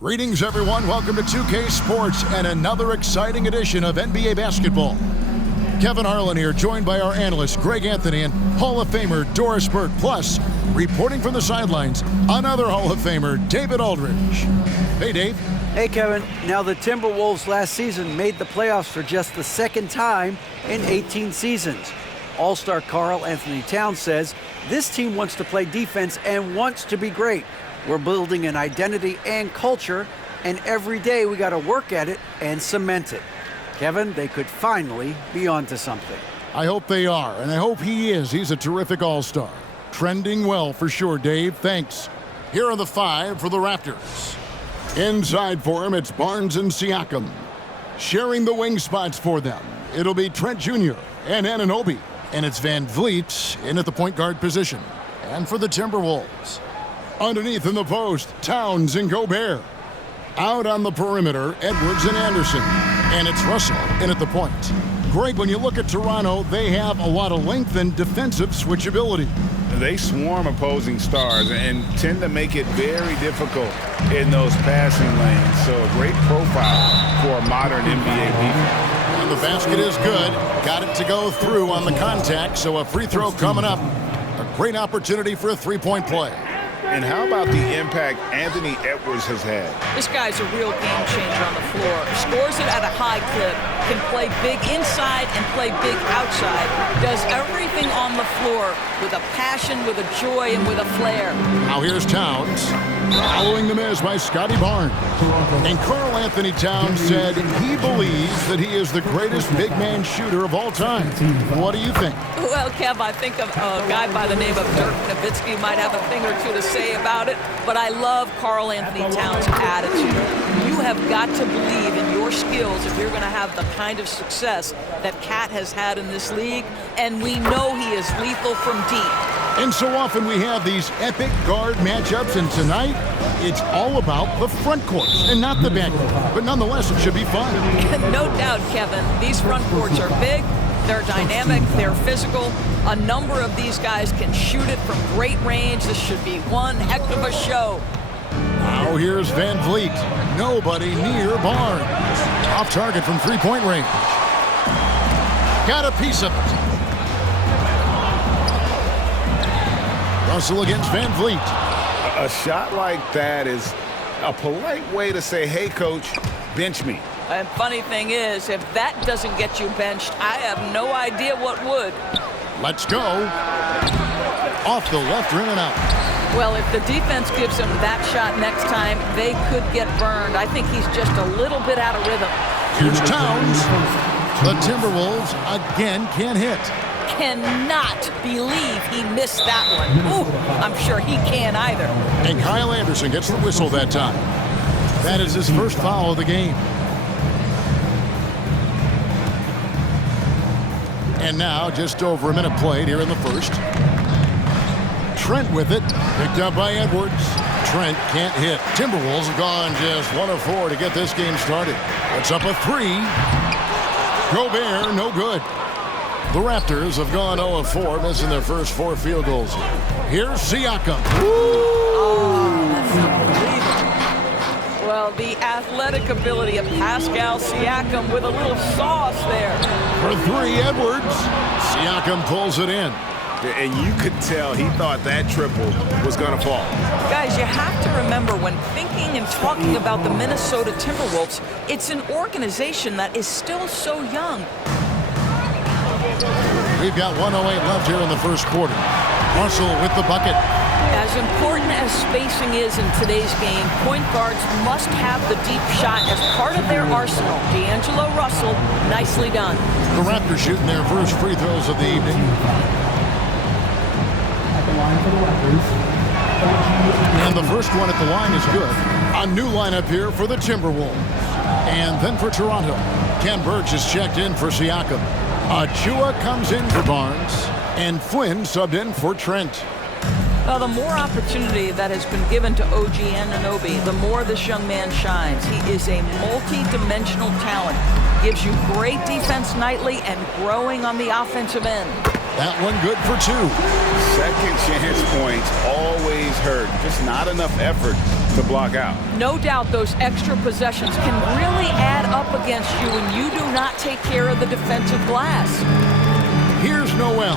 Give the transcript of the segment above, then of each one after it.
Greetings, everyone. Welcome to 2K Sports and another exciting edition of NBA basketball. Kevin Harlan here, joined by our analysts Greg Anthony and Hall of Famer Doris Burke. Plus, reporting from the sidelines, another Hall of Famer, David Aldridge. Hey, Dave. Hey, Kevin. Now, the Timberwolves last season made the playoffs for just the second time in 18 seasons. All-star Karl Anthony Towns says this team wants to play defense and wants to be great. We're building an identity and culture, and every day we got to work at it and cement it. Kevin, they could finally be onto something. I hope they are, and I hope he is. He's a terrific all-star. Trending well for sure, Dave. Thanks. Here are the five for the Raptors. Inside for him, it's Barnes and Siakam. Sharing the wing spots for them, it'll be Trent Jr. and Anunoby. And it's Van Vliet in at the point guard position. And for the Timberwolves, underneath in the post, Towns and Gobert. Out on the perimeter, Edwards and Anderson. And it's Russell in at the point. Greg, when you look at Toronto, they have a lot of length and defensive switchability. They swarm opposing stars and tend to make it very difficult in those passing lanes. So a great profile for a modern NBA defense. And the basket is good. Got it to go through on the contact, so a free throw coming up. A great opportunity for a three-point play. And how about the impact Anthony Edwards has had? This guy's a real game changer on the floor. Scores it at a high clip, can play big inside and play big outside. Does everything on the floor with a passion, with a joy, and with a flair. Now here's Towns, following the miss by Scotty Barnes. And Karl Anthony Towns said he believes that he is the greatest big man shooter of all time. What do you think? Well, Kev, I think a guy by the name of Dirk Nowitzki might have a thing or two to say about it, but I love Karl Anthony Towns' attitude. You have got to believe in your skills if you're going to have the kind of success that Cat has had in this league, and we know he is lethal from deep. And so often we have these epic guard matchups, and tonight it's all about the front court and not the back court. But nonetheless, it should be fun. No doubt, Kevin. These front courts are big. They're dynamic, they're physical. A number of these guys can shoot it from great range. This should be one heck of a show. Now here's Van Vliet. Nobody near Barnes. Off target from three-point range. Got a piece of it. Russell against Van Vliet. A shot like that is a polite way to say, hey, coach, bench me. And funny thing is, if that doesn't get you benched, I have no idea what would. Let's go. Off the left rim and out. Well, if the defense gives him that shot next time, they could get burned. I think he's just a little bit out of rhythm. Here's Towns. The Timberwolves again can't hit. Cannot believe he missed that one. Ooh, I'm sure he can't either. And Kyle Anderson gets the whistle that time. That is his first foul of the game. And now, just over a minute played here in the first. Trent with it, picked up by Edwards. Trent can't hit. Timberwolves have gone just 1 of 4 to get this game started. It's up a 3. Gobert, no good. The Raptors have gone 0 of 4, missing their first 4 field goals. Here's Siakam. Oh, that's unbelievable. Well, the athletic ability of Pascal Siakam with a little sauce there. For 3, Edwards. Siakam pulls it in. And you could tell he thought that triple was going to fall. Guys, you have to remember when thinking and talking about the Minnesota Timberwolves, it's an organization that is still so young. We've got 1:08 left here in the first quarter. Russell with the bucket. As important as spacing is in today's game, point guards must have the deep shot as part of their arsenal. D'Angelo Russell, nicely done. The Raptors shooting their first free throws of the evening. And the first one at the line is good. A new lineup here for the Timberwolves. And then for Toronto, Ken Burch is checked in for Siakam. Achua comes in for Barnes. And Flynn subbed in for Trent. The more opportunity that has been given to OG Anunoby, the more this young man shines. He is a multi-dimensional talent. Gives you great defense nightly and growing on the offensive end. That one good for 2. Second chance points always hurt. Just not enough effort to block out. No doubt those extra possessions can really add up against you when you do not take care of the defensive glass. Here's Noel.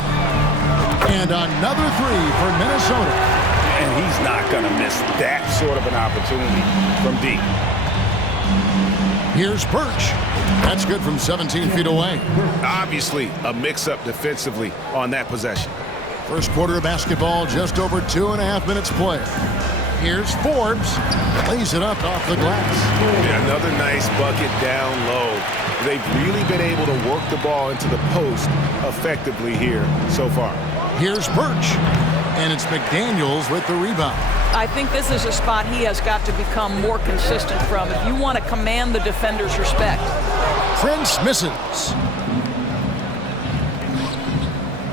And another three for Minnesota. And he's not going to miss that sort of an opportunity from deep. Here's Birch. That's good from 17 feet away. Obviously, a mix-up defensively on that possession. First quarter of basketball, just over 2.5 minutes play. Here's Forbes. Lays it up off the glass. Yeah, another nice bucket down low. They've really been able to work the ball into the post effectively here so far. Here's Birch. And it's McDaniels with the rebound. I think this is a spot he has got to become more consistent from if you want to command the defender's respect. Prince misses.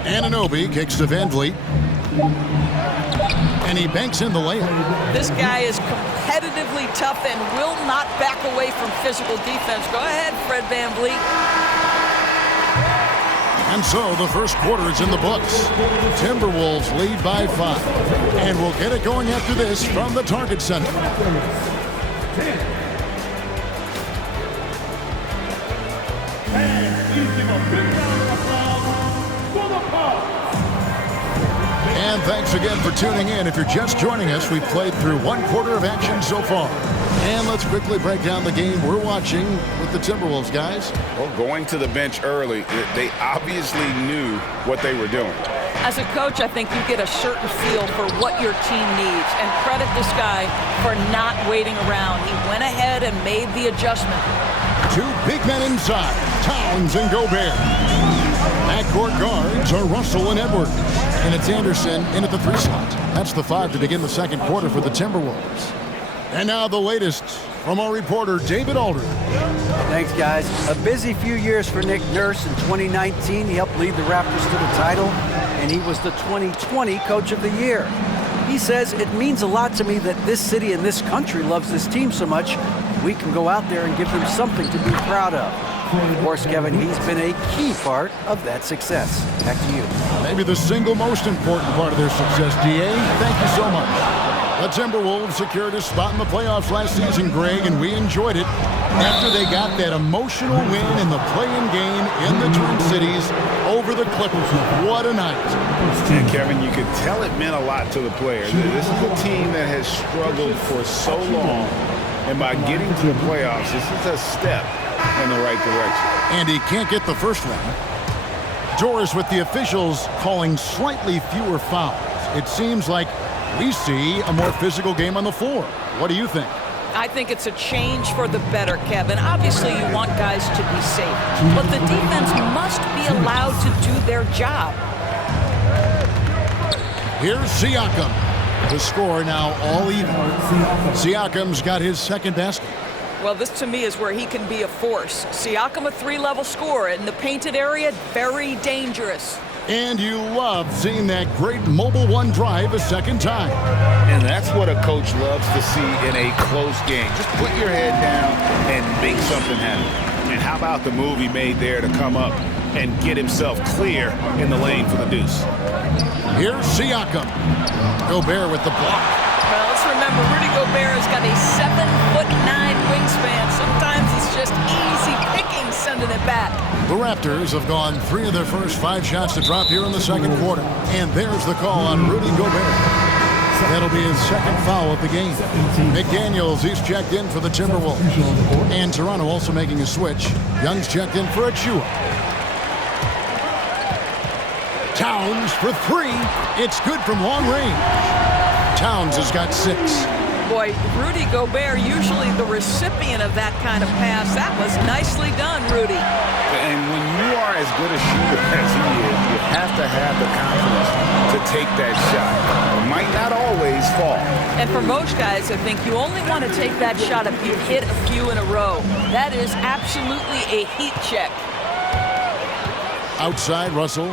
Anunoby kicks to Van Vliet. And he banks in the layup. This guy is competitively tough and will not back away from physical defense. Go ahead, Fred Van Vliet. And so the first quarter is in the books. Timberwolves lead by 5. And we'll get it going after this from the Target Center. And thanks again for tuning in. If you're just joining us, we've played through 1 quarter of action so far. And let's quickly break down the game we're watching with the Timberwolves, guys. Well, going to the bench early, they obviously knew what they were doing. As a coach, I think you get a certain feel for what your team needs. And credit this guy for not waiting around. He went ahead and made the adjustment. 2 big men inside, Towns and Gobert. Backcourt guards are Russell and Edwards. And it's Anderson in at the 3 slot. That's the 5 to begin the second quarter for the Timberwolves. And now the latest from our reporter, David Aldridge. Thanks, guys. A busy few years for Nick Nurse. In 2019, he helped lead the Raptors to the title, and he was the 2020 Coach of the Year. He says, it means a lot to me that this city and this country loves this team so much. We can go out there and give them something to be proud of. Of course, Kevin, he's been a key part of that success. Back to you. Maybe the single most important part of their success, D.A. Thank you so much. The Timberwolves secured a spot in the playoffs last season, Greg, and we enjoyed it after they got that emotional win in the play-in game in the Twin Cities over the Clippers. What a night. And Kevin, you could tell it meant a lot to the players. This is a team that has struggled for so long, and by getting to the playoffs, this is a step in the right direction. And he can't get the first one. Doris with the officials calling slightly fewer fouls. It seems like we see a more physical game on the floor. What do you think? I think it's a change for the better, Kevin. Obviously, you want guys to be safe, but the defense must be allowed to do their job. Here's Siakam. The score now all even. Siakam's got his second basket. Well, this to me is where he can be a force. Siakam, a 3-level scorer in the painted area, very dangerous. And you love seeing that great mobile one drive a second time. And that's what a coach loves to see in a close game. Just put your head down and make something happen. And how about the move he made there to come up and get himself clear in the lane for the deuce? Here's Siakam. Gobert with the block. Well, let's remember, Rudy Gobert has got a 7'9" wingspan. Sometimes it's just easy picking sending it back. The Raptors have gone 3 of their first 5 shots to drop here in the second quarter. And there's the call on Rudy Gobert. That'll be his second foul of the game. McDaniels, he's checked in for the Timberwolves. And Toronto also making a switch. Young's checked in for Achua. Towns for 3. It's good from long range. Towns has got 6. Boy, Rudy Gobert, usually the recipient of that kind of pass. That was nicely done, Rudy. And when you are as good a shooter as he is, you have to have the confidence to take that shot. It might not always fall. And for most guys, I think you only want to take that shot if you hit a few in a row. That is absolutely a heat check. Outside, Russell.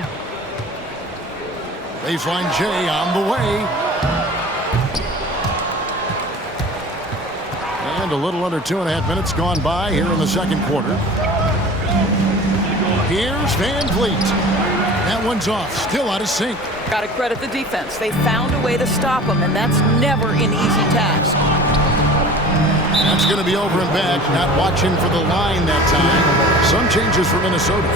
Baseline J on the way. And a little under 2.5 minutes gone by here in the second quarter. Here's Van Vliet. That one's off, still out of sync. Got to credit the defense. They found a way to stop him, and that's never an easy task. That's going to be over and back. Not watching for the line that time. Some changes for Minnesota.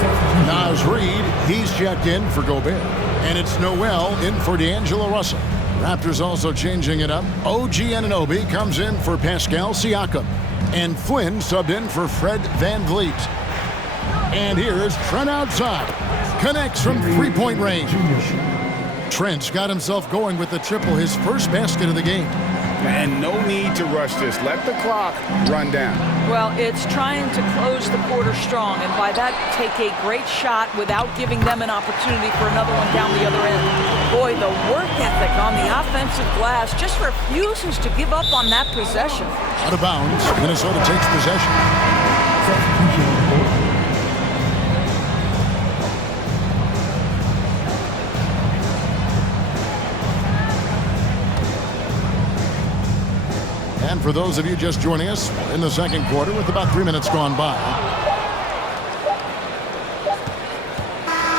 Naz Reid, he's checked in for Gobert. And it's Noel in for D'Angelo Russell. Raptors also changing it up. OG Anunoby comes in for Pascal Siakam. And Flynn subbed in for Fred VanVleet. And here's Trent outside. Connects from three-point range. Trent's got himself going with the triple, his first basket of the game. And no need to rush this. Let the clock run down. Well, it's trying to close the quarter strong, and by that, take a great shot without giving them an opportunity for another one down the other end. Boy, the work ethic on the offensive glass just refuses to give up on that possession. Out of bounds, Minnesota takes possession. And for those of you just joining us, we're in the second quarter with about 3 minutes gone by.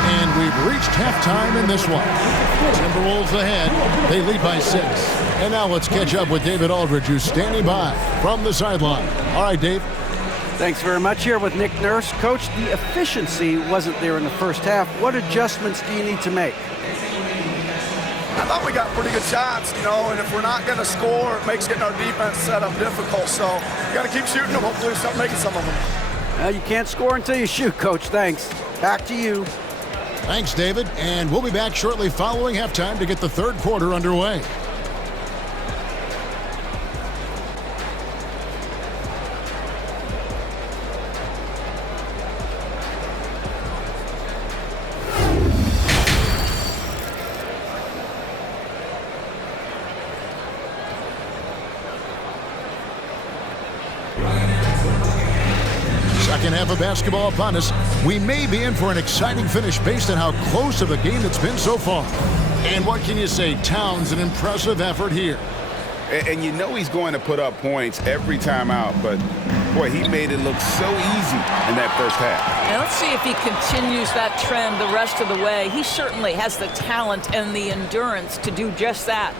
And we've reached halftime in this one. Timberwolves ahead. They lead by 6. And now let's catch up with David Aldridge, who's standing by from the sideline. All right, Dave. Thanks very much. Here with Nick Nurse. Coach, the efficiency wasn't there in the first half. What adjustments do you need to make? I thought we got pretty good shots, and if we're not going to score, it makes getting our defense set up difficult. So you got to keep shooting them. Hopefully we start making some of them. Well, you can't score until you shoot, Coach. Thanks. Back to you. Thanks, David. And we'll be back shortly following halftime to get the third quarter underway. Second half of basketball upon us. We may be in for an exciting finish based on how close of a game it's been so far. And what can you say? Towns, an impressive effort here. And you know he's going to put up points every time out, but boy, he made it look so easy in that first half. And let's see if he continues that trend the rest of the way. He certainly has the talent and the endurance to do just that.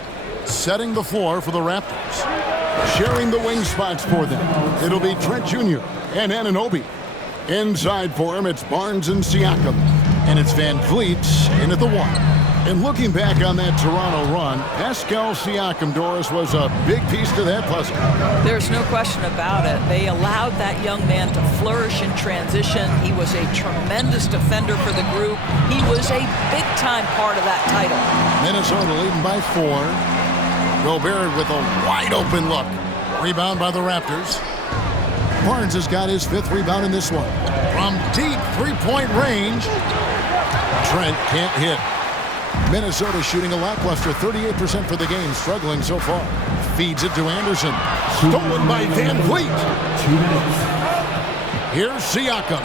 Setting the floor for the Raptors. Sharing the wing spots for them. It'll be Trent Jr. and Anunoby. Inside for him, it's Barnes and Siakam. And it's VanVleet in at the 1. And looking back on that Toronto run, Pascal Siakam, Doris, was a big piece to that puzzle. There's no question about it. They allowed that young man to flourish in transition. He was a tremendous defender for the group. He was a big-time part of that title. Minnesota leading by 4. Gobert with a wide-open look. Rebound by the Raptors. Barnes has got his 5th rebound in this one. From deep three-point range, Trent can't hit. Minnesota shooting a lackluster 38% for the game, struggling so far. Feeds it to Anderson. Stolen by VanVleet. 2 minutes. Here's Siakam.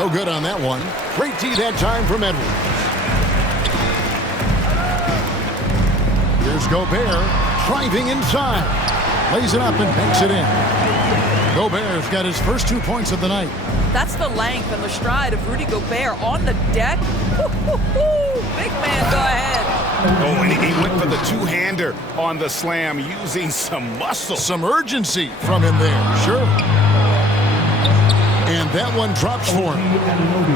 No good on that one. Great tee that time from Edwards. Here's Gobert driving inside. Lays it up and banks it in. Gobert's got his first 2 points of the night. That's the length and the stride of Rudy Gobert on the deck. Big man, go ahead. Oh, and he went for the two-hander on the slam, using some muscle. Some urgency from him there, sure. And that one drops for him.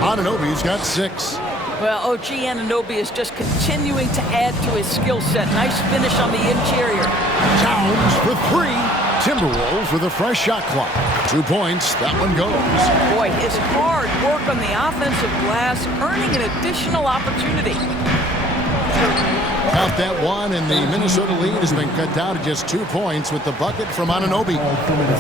Anunoby's got 6. Well, OG Anunoby is just continuing to add to his skill set. Nice finish on the interior. Towns for 3. Timberwolves with a fresh shot clock. 2 points. That one goes. Boy, his hard work on the offensive glass, earning an additional opportunity. Count that one, and the Minnesota lead has been cut down to just 2 points with the bucket from Anunoby.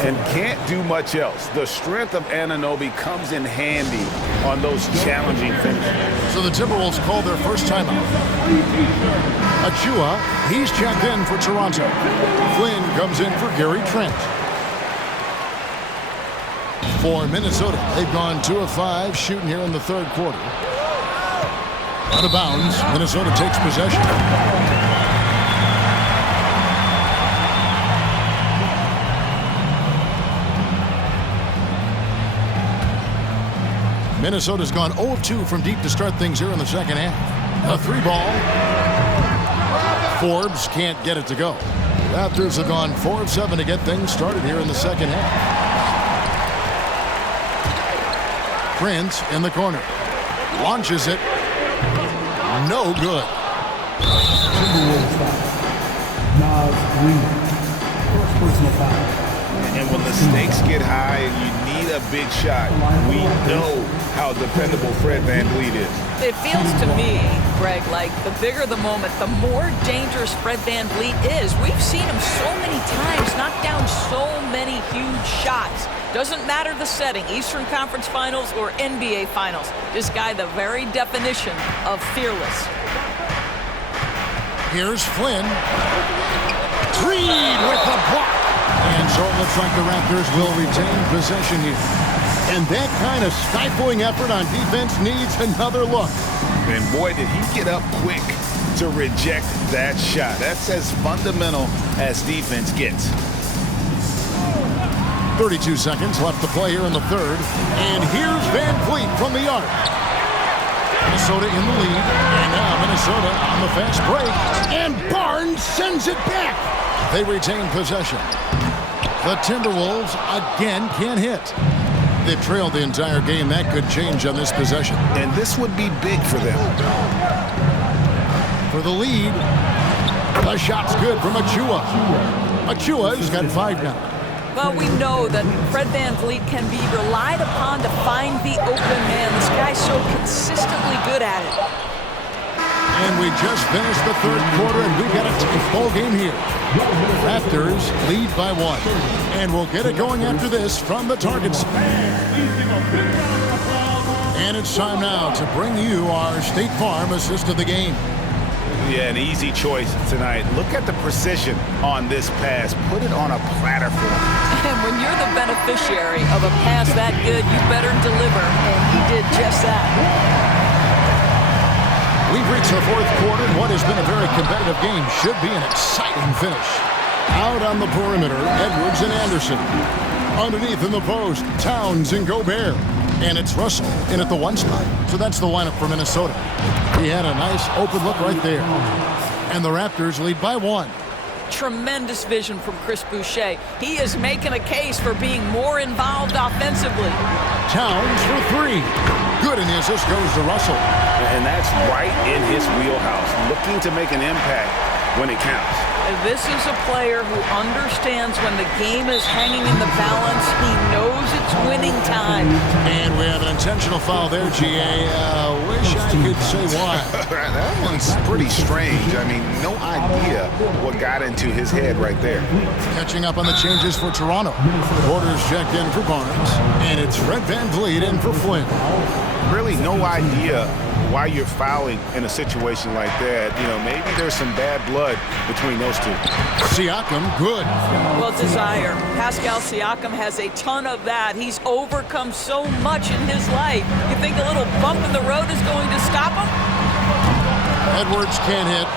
And can't do much else. The strength of Anunoby comes in handy on those challenging finishes. So the Timberwolves call their first timeout. Achua, he's checked in for Toronto. Flynn comes in for Gary Trent. For Minnesota, they've gone 2 of 5 shooting here in the third quarter. Out of bounds, Minnesota takes possession. Minnesota's gone 0 of 2 from deep to start things here in the second half. A 3 ball. Forbes can't get it to go. Raptors have gone 4 of 7 to get things started here in the second half. Prince in the corner. Launches it. No good. Timberwolves foul. Nas Green. First personal foul. And when the stakes get high and you need a big shot, we know how dependable Fred VanVleet is. It feels to me, Greg, like the bigger the moment, the more dangerous Fred VanVleet is. We've seen him so many times knock down so many huge shots. Doesn't matter the setting, Eastern Conference Finals or NBA Finals. This guy, the very definition of fearless. Here's Flynn. Reed with the block. And so it looks like the Raptors will retain possession here. And that kind of stifling effort on defense needs another look. And boy, did he get up quick to reject that shot. That's as fundamental as defense gets. 32 seconds left to play here in the third. And here's VanVleet from the arc. Minnesota in the lead. And now Minnesota on the fast break. And Barnes sends it back. They retain possession. The Timberwolves again can't hit. They've trailed the entire game. That could change on this possession. And this would be big for them. For the lead. The shot's good from Achua. Achua's got 5 now. Well, we know that Fred VanVleet can be relied upon to find the open man. This guy's so consistently good at it. And we just finished the third quarter, and we got a tight ball game here. Raptors lead by 1. And we'll get it going after this from the target spot. And it's time now to bring you our State Farm assist of the game. Yeah, an easy choice tonight. Look at the precision on this pass. Put it on a platter for him. And when you're the beneficiary of a pass that good, you better deliver. And he did just that. We've reached the fourth quarter, and what has been a very competitive game should be an exciting finish. Out on the perimeter, Edwards and Anderson. Underneath in the post, Towns and Gobert. And it's Russell in at the 1 spot. So that's the lineup for Minnesota. He had a nice open look right there. And the Raptors lead by 1. Tremendous vision from Chris Boucher. He is making a case for being more involved offensively. Towns for 3. Good, and the assist goes to Russell. And that's right in his wheelhouse. Looking to make an impact when it counts. This is a player who understands when the game is hanging in the balance. He knows it's winning time. And we have an intentional foul there, GA. Wish I could say why. That one's pretty strange. I mean, no idea what got into his head right there. Catching up on the changes for Toronto. Porter's checked in for Barnes. And it's Fred VanVleet in for Flynn. Really no idea why you're fouling in a situation like that. You know, maybe there's some bad blood between those two. Siakam, good. Well, desire. Pascal Siakam has a ton of that. He's overcome so much in his life. You think a little bump in the road is going to stop him? Edwards can't hit.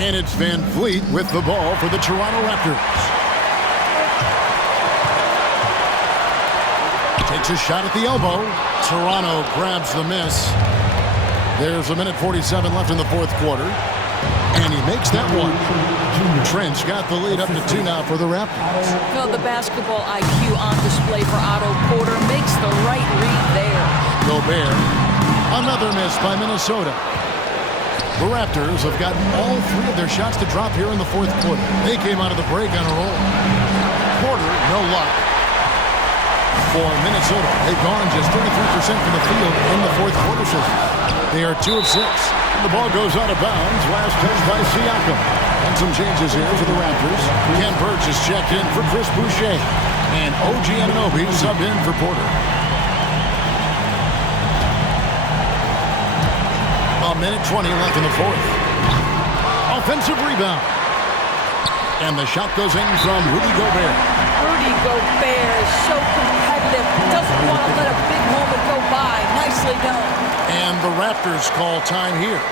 And it's VanVleet with the ball for the Toronto Raptors. Takes a shot at the elbow. Toronto grabs the miss. There's 1:47 left in the fourth quarter. And he makes that one. Trent's got the lead up to 2 now for the Raptors. Well, the basketball IQ on display for Otto Porter makes the right read there. Gobert. Another miss by Minnesota. The Raptors have gotten all 3 of their shots to drop here in the fourth quarter. They came out of the break on a roll. Porter, no luck. For Minnesota, they've gone just 33% from the field in the fourth quarter so far. They are 2 of 6. The ball goes out of bounds. Last touch by Siakam. And some changes here for the Raptors. Ken Burch is checked in for Chris Boucher. And OG Anunoby subbed in for Porter. 1:20 left in the fourth. Offensive rebound. And the shot goes in from Rudy Gobert. Rudy Gobert is so competitive. Doesn't want to let a big moment go by. Nicely done. And the Raptors call time here.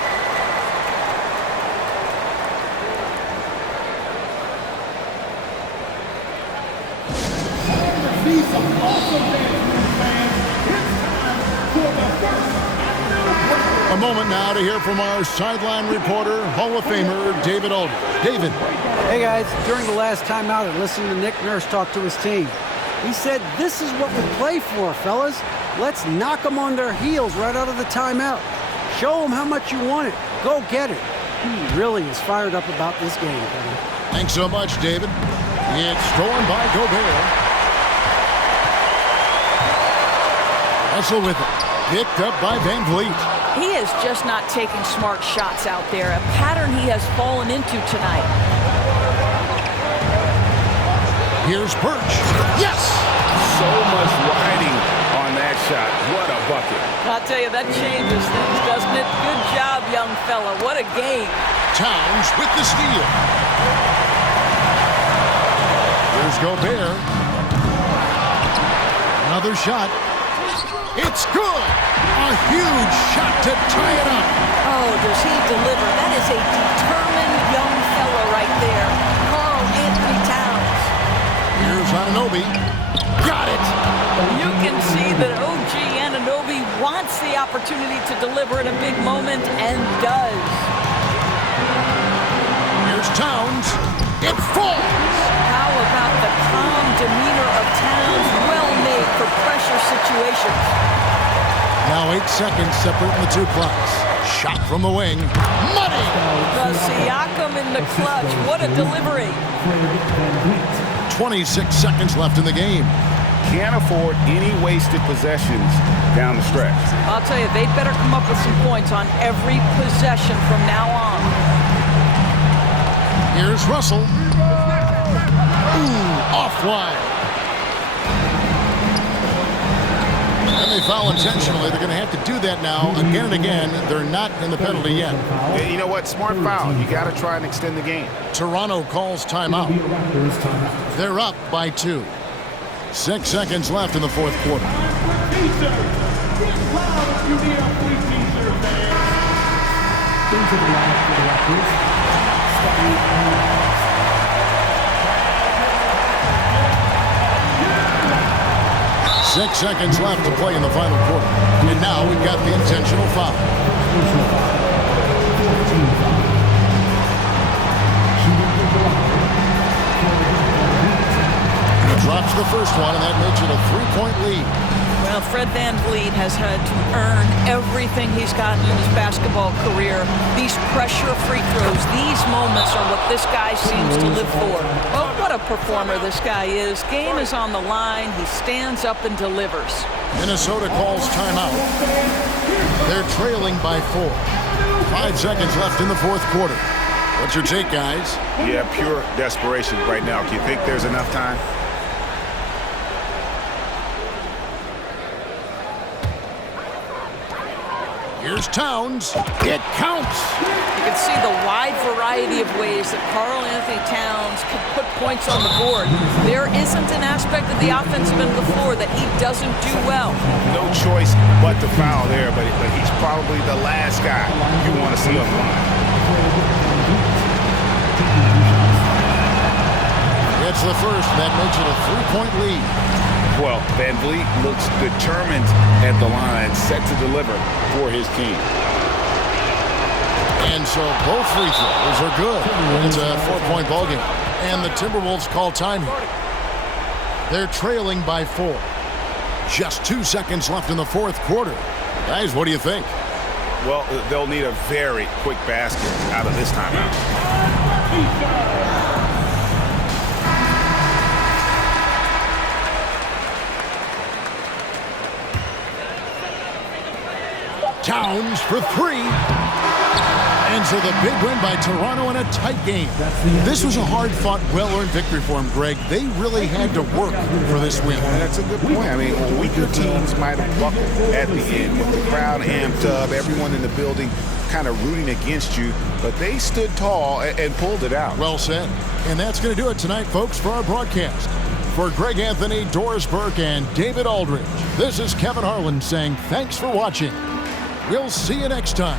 See some awesome dance moves, fans. It's time for the first afternoon break. A moment now to hear from our sideline reporter, Hall of Famer David Aldridge. David. Hey guys, during the last timeout, I listened to Nick Nurse talk to his team. He said, this is what we play for, fellas. Let's knock them on their heels right out of the timeout. Show them how much you want it. Go get it. He really is fired up about this game, Kevin. Thanks so much, David. It's stolen by Gobert. Russell with it. Picked up by Van Vliet. He is just not taking smart shots out there, a pattern he has fallen into tonight. Here's Birch. Yes! So much riding on that shot. What a bucket. I'll tell you, that changes things, doesn't it? Good job, young fella. What a game. Towns with the steal. Here's Gobert. Another shot. It's good. A huge shot to tie it up. Oh, does he deliver? That is a determined young fella right there. Carl Anthony Towns. Here's Anunoby. Got it. You can see that OG Anunoby wants the opportunity to deliver in a big moment and does. Here's Towns. It falls. How about the calm demeanor of Towns? Well made for pressure situations. Now 8 seconds separating the two clocks. Shot from the wing. Money! The Siakam in the clutch. What a delivery. 26 seconds left in the game. Can't afford any wasted possessions down the stretch. I'll tell you, they better come up with some points on every possession from now on. Here's Russell. Ooh, offline. And they foul intentionally. They're going to have to do that now again and again. They're not in the penalty yet. Yeah, you know what? Smart foul. You got to try and extend the game. Toronto calls timeout. They're up by 2. 6 seconds left in the fourth quarter. Into the line for the Raptors. 6 seconds left to play in the final quarter. And now we've got the intentional foul. He drops the first one, and that makes it a 3-point lead. Well, Fred VanVleet has had to earn everything he's gotten in his basketball career. These pressure free throws, these moments are what this guy seems to live for. Well, what a performer this guy is. Game is on the line. He stands up and delivers. Minnesota calls timeout. They're trailing by 4. 5 seconds left in the fourth quarter. What's your take, guys? Yeah, pure desperation right now. Do you think there's enough time? Here's Towns. It counts. You can see the wide variety of ways that Karl Anthony Towns can put points on the board. There isn't an aspect of the offensive end of the floor that he doesn't do well. No choice but to foul there, but he's probably the last guy you want to see on the line. It's the first, and that makes it a 3-point lead. Well, VanVleet looks determined at the line, set to deliver for his team. And so both free throws are good. It's a 4-point ballgame. And the Timberwolves call time here. They're trailing by 4. Just 2 seconds left in the fourth quarter. Guys, what do you think? Well, they'll need a very quick basket out of this timeout. Towns for 3. And so the big win by Toronto in a tight game. This was a hard-fought, well-earned victory for them, Greg. They really had to work for this win. That's a good point. I mean, weaker teams might have buckled at the end with the crowd amped up, everyone in the building kind of rooting against you, but they stood tall and pulled it out. Well said. And that's going to do it tonight, folks, for our broadcast. For Greg Anthony, Doris Burke, and David Aldridge, this is Kevin Harlan saying thanks for watching. We'll see you next time.